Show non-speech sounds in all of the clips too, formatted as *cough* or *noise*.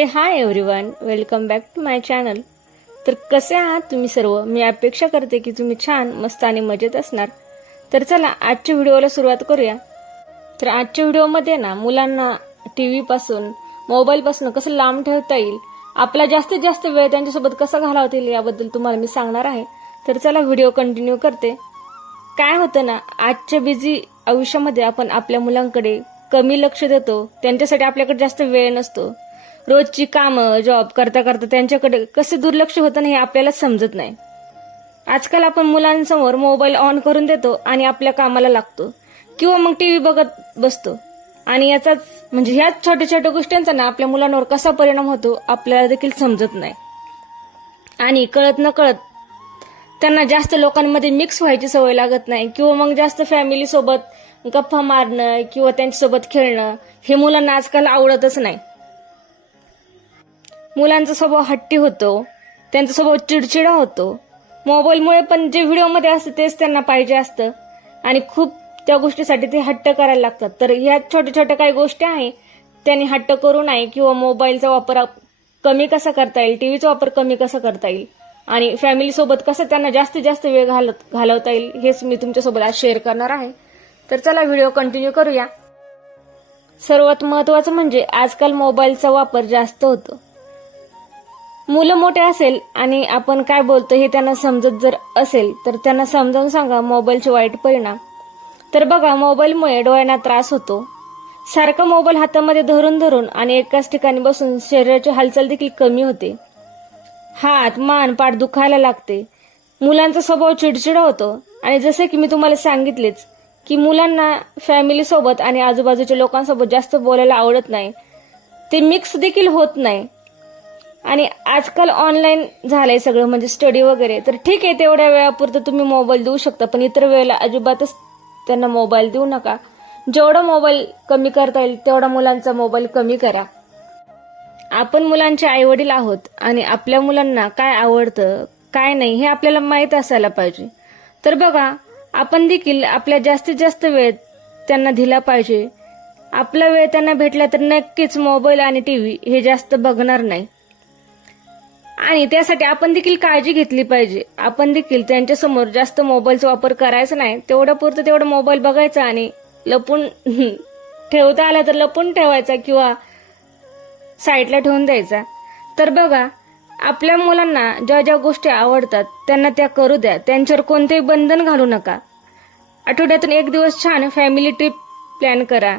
Hey hi everyone welcome back to my channel तर कसे आहात तुम्ही सर्व? मी अपेक्षा करते की तुम्ही छान मस्त आणि मजेत असणार. तर चला आजच्या व्हिडिओला सुरुवात करूया. तर आजच्या व्हिडिओमध्ये ना मुलांना टी व्हीपासून मोबाईलपासून कसं लांब ठेवता येईल आपला जास्तीत जास्त वेळ त्यांच्यासोबत कसा घालवता येईल याबद्दल तुम्हाला मी सांगणार आहे. तर चला व्हिडिओ कंटिन्यू करते. काय होतं ना आजच्या बिझी आयुष्यामध्ये आपण आपल्या मुलांकडे कमी लक्ष देतो. त्यांच्यासाठी आपल्याकडे जास्त वेळ नसतो. रोजची कामं जॉब करता करता त्यांच्याकडे कसे दुर्लक्ष होतं ना हे आपल्याला समजत नाही. आजकाल आपण मुलांसमोर मोबाईल ऑन करून देतो आणि आपल्या कामाला लागतो. किंवा मग टी व्ही बघत बसतो. आणि याचाच म्हणजे ह्याच छोट्या छोट्या गोष्टींचा ना आपल्या मुलांवर कसा परिणाम होतो आपल्याला देखील समजत नाही. आणि कळत न कळत त्यांना जास्त लोकांमध्ये मिक्स व्हायची सवय लागत नाही. किंवा मग जास्त फॅमिलीसोबत गप्पा मारणं किंवा त्यांच्यासोबत खेळणं हे मुलांना आजकाल आवडतच नाही. मुलांचा स्वभाव हट्टी होतो त्यांचा स्वभाव चिडचिडा होतो. मोबाईलमुळे पण जे व्हिडिओमध्ये असतं तेच त्यांना पाहिजे असतं. आणि खूप त्या गोष्टीसाठी ते हट्ट करायला लागतात. तर ह्या छोट्या छोट्या काही गोष्टी आहे त्यांनी हट्ट करू नये किंवा मोबाईलचा वापर कमी कसा करता येईल टीव्हीचा वापर कमी कसा करता येईल आणि फॅमिलीसोबत कसं त्यांना जास्तीत जास्त वेळ घालत घालवता येईल हेच मी तुमच्यासोबत आज शेअर करणार आहे. तर चला व्हिडिओ कंटिन्यू करूया. सर्वात महत्वाचं म्हणजे आजकाल मोबाईलचा वापर जास्त होतो. मुलं मोठे असेल आणि आपण काय बोलतो हे त्यांना समजत जर असेल तर त्यांना समजावून सांगा मोबाईलचे वाईट परिणाम. तर बघा मोबाईलमुळे डोळ्यांना त्रास होतो. सारखा मोबाईल हातामध्ये धरून धरून आणि एकाच ठिकाणी बसून शरीराची हालचाल देखील कमी होते. हात मान पाठ दुखायला लागते. मुलांचा स्वभाव चिडचिडा होतो. आणि जसे की मी तुम्हाला सांगितलेच की मुलांना फॅमिली सोबत आणि आजूबाजूच्या लोकांसोबत जास्त बोलायला आवडत नाही. ते मिक्स देखील होत नाही. आणि आजकाल ऑनलाईन झालंय सगळं म्हणजे स्टडी वगैरे. तर ठीक आहे तेवढ्या वेळापुरतं तुम्ही मोबाईल देऊ शकता पण इतर वेळेला अजिबातच त्यांना मोबाईल देऊ नका. जेवढा मोबाईल कमी करता येईल तेवढा मुलांचा मोबाईल कमी करा. आपण मुलांचे आई वडील आहोत आणि आपल्या मुलांना काय आवडतं काय नाही हे आपल्याला माहीत असायला पाहिजे. तर बघा आपण देखील आपल्या जास्तीत जास्त वेळ त्यांना दिला पाहिजे. आपला वेळ त्यांना भेटला तर नक्कीच मोबाईल आणि टी व्ही हे जास्त बघणार नाही. आणि त्यासाठी आपण देखील काळजी घेतली पाहिजे. आपण देखील त्यांच्यासमोर जास्त मोबाईलचा वापर करायचा नाही. तेवढं पुरतं तेवढं मोबाईल बघायचा आणि लपून *laughs* ठेवता आला तर लपून ठेवायचा किंवा साईडला ठेवून द्यायचा. तर बघा आपल्या मुलांना ज्या ज्या गोष्टी आवडतात त्यांना त्या करू द्या. त्यांच्यावर कोणतेही बंधन घालू नका. आठवड्यातून एक दिवस छान फॅमिली ट्रिप प्लॅन करा.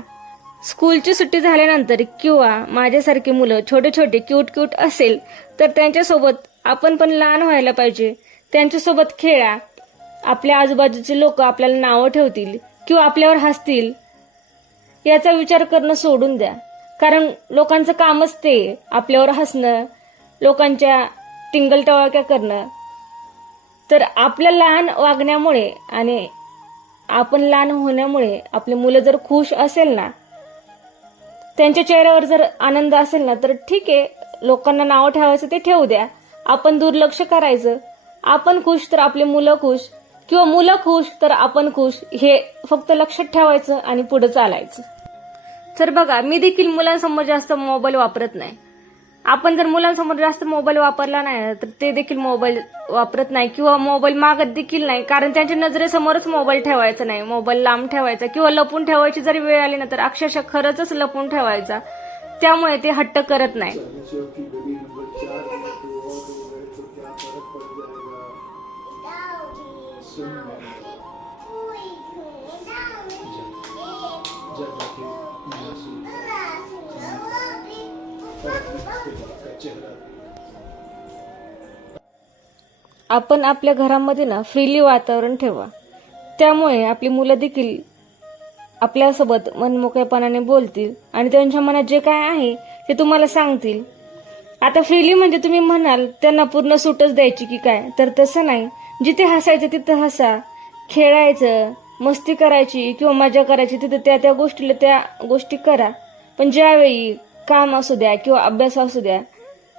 स्कूलची सुट्टी झाल्यानंतर किंवा माझ्यासारखी मुलं छोटे छोटे क्यूट क्यूट असेल तर त्यांच्यासोबत आपण पण लहान व्हायला पाहिजे. त्यांच्यासोबत खेळा. आपल्या आजूबाजूचे लोक आपल्याला नावं ठेवतील किंवा आपल्यावर हसतील. याचा विचार करणं सोडून द्या. कारण लोकांचं कामच ते आपल्यावर हसणं लोकांच्या टिंगलटवाळक्या करणं. तर आपल्या लहान वागण्यामुळे आणि आपण लहान होण्यामुळे आपली मुलं जर खुश असेल ना त्यांच्या चेहऱ्यावर जर आनंद असेल ना तर ठीक आहे. लोकांना नावं ठेवायचं ते ठेवू द्या. आपण दुर्लक्ष करायचं. आपण खुश तर आपले मुलं खुश. किंवा मुलं खुश तर आपण खुश. हे फक्त लक्षात ठेवायचं आणि पुढे चालायचं. तर बघा मी देखील मुलांसमोर जास्त मोबाईल वापरत नाही. आपण जर मुलांसमोर जास्त मोबाईल वापरला नाही तर ते देखील मोबाईल वापरत नाही किंवा मोबाईल मागत देखील नाही. कारण त्यांच्या नजरेसमोरच मोबाईल ठेवायचा नाही. मोबाईल लांब ठेवायचा किंवा लपून ठेवायची जरी वेळ आली ना तर अक्षरशः खरंच लपून ठेवायचा. त्यामुळे ते हट्ट करत नाही. आपण आपल्या घरामध्ये ना फ्रीली वातावरण ठेवा. त्यामुळे आपली मुलं देखील आपल्यासोबत मनमोकळेपणाने बोलतील आणि त्यांच्या मनात जे काय आहे ते तुम्हाला सांगतील. आता फ्रीली म्हणजे तुम्ही म्हणाल त्यांना पूर्ण सूटच द्यायची की काय? तर तसं नाही. जिथे हसायचं तिथं हसा. खेळायचं मस्ती करायची किंवा मजा करायची तिथं त्या त्या गोष्टीला त्या गोष्टी करा. पण ज्यावेळी काम असू द्या किंवा अभ्यास असू द्या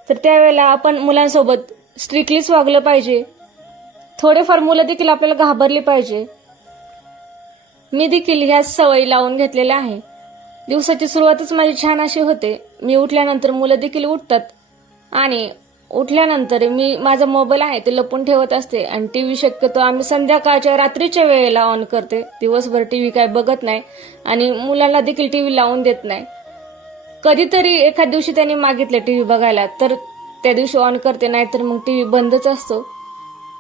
तर त्यावेळेला आपण मुलांसोबत स्ट्रिक्टलीच वागलं पाहिजे. थोडेफार मुलं देखील आपल्याला घाबरली पाहिजे. मी देखील ह्या सवयी लावून घेतलेल्या आहे. दिवसाची सुरुवातच माझी छान अशी होते. मी उठल्यानंतर मुलं देखील उठतात. आणि उठल्यानंतर मी माझा मोबाईल आहे ते लपून ठेवत असते. आणि टी व्ही शक्यतो आम्ही संध्याकाळच्या रात्रीच्या वेळेला ऑन करते. दिवसभर टी व्ही काय बघत नाही. आणि मुलांना देखील टी व्ही लावून देत नाही. कधीतरी एखाद दिवशी त्यांनी मागितले टीव्ही बघायला तर त्या दिवशी ऑन करते नाहीतर मग टीव्ही बंदच असतो.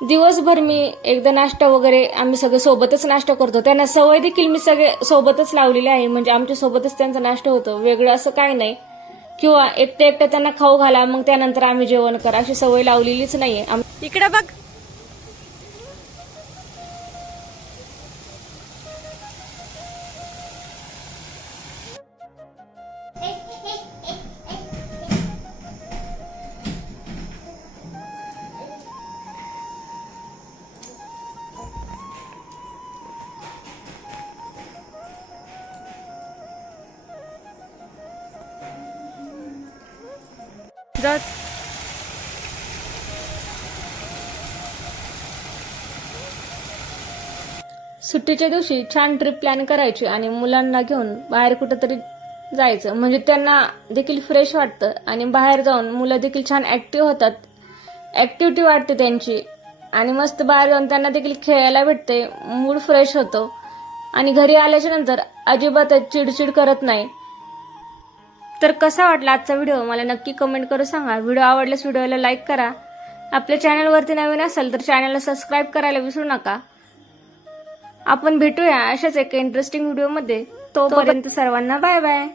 दिवसभर मी एकदा नाश्ता वगैरे आम्ही सगळे सोबतच नाश्ता करतो. त्यांना सवय देखील मी सगळे सोबतच लावलेली आहे. म्हणजे आमच्या सोबतच त्यांचा नाश्ता होतो. वेगळं असं काही नाही. किंवा एकटं एकटं त्यांना खाऊ घाला मग त्यानंतर आम्ही जेवण करा. अशी सवय लावलेलीच नाहीये. इकडे बघ. जात. सुट्टीच्या दिवशी छान ट्रिप प्लॅन करायची आणि मुलांना घेऊन बाहेर कुठंतरी जायचं. म्हणजे त्यांना देखील फ्रेश वाटतं आणि बाहेर जाऊन मुलं देखील छान ऍक्टिव्ह होतात. ऍक्टिव्हिटी वाटते त्यांची आणि मस्त बाहेर जाऊन त्यांना देखील खेळायला भेटते. मूड फ्रेश होतो. आणि घरी आल्याच्यानंतर अजिबात चिडचिड करत नाही. तर कसा वाटला आजचा व्हिडिओ? मला नक्की कमेंट करून सांगा. व्हिडिओ आवडल्यास व्हिडिओला लाईक करा. आपल्या चॅनलवरती नवीन असेल तर चॅनलला सबस्क्राईब करायला विसरू नका. आपण भेटूया अशाच एका इंटरेस्टिंग व्हिडिओमध्ये तोपर्यंत सर्वांना बाय बाय